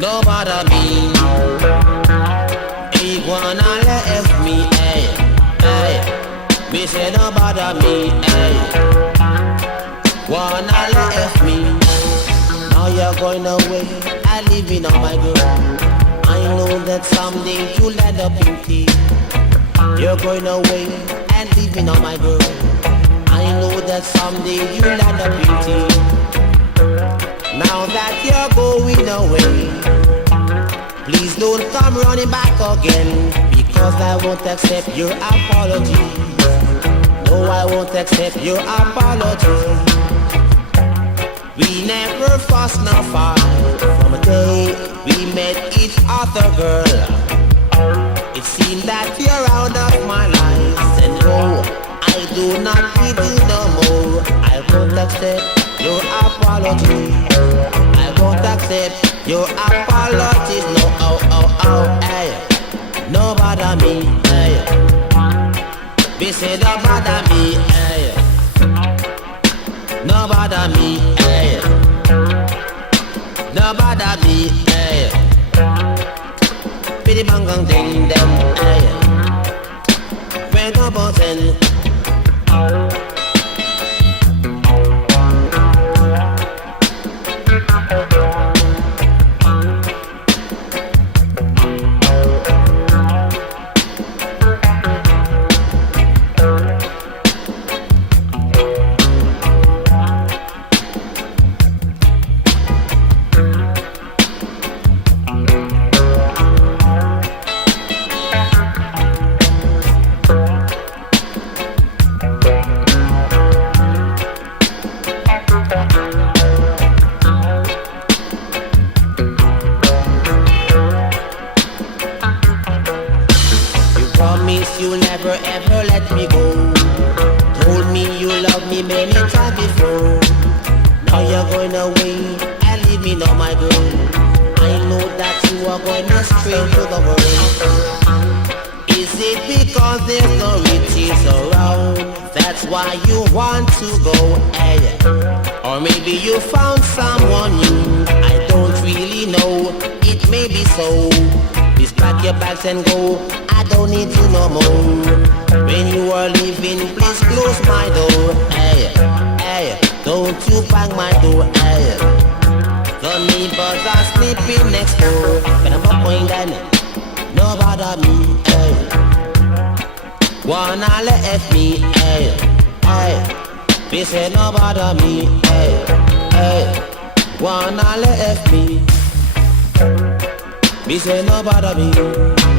no bother me. He wanna left me, hey, hey. Me say no bother me, hey. Wanna left me. Now you're going away and leaving on my girl. I know that someday you'll end up in tears. You're going away and leaving on my girl. I know that someday you'll end up in tears. Now that you're going away, please don't come running back again, because I won't accept your apology. No, I won't accept your apology. We never fuss nor fight from the day we met each other, girl. It seemed that you're out of my life, and no, I do not need you no more. I won't accept your apology. I won't accept your apologies. No, oh, oh, oh, hey. No bother me, hey. We say no bother me, hey. No bother me, hey. No bother me, hey. Pity bang bang ding ding, hey. When go button. And go, I don't need you no more. When you are leaving, please close my door. Hey, hey, don't you bang my door. Hey, the neighbors are sleeping next door. But I'm not going down. No bother me. Hey, wanna let me. Hey, hey, they say no bother me. Hey, hey, wanna let me. Me say no bother me.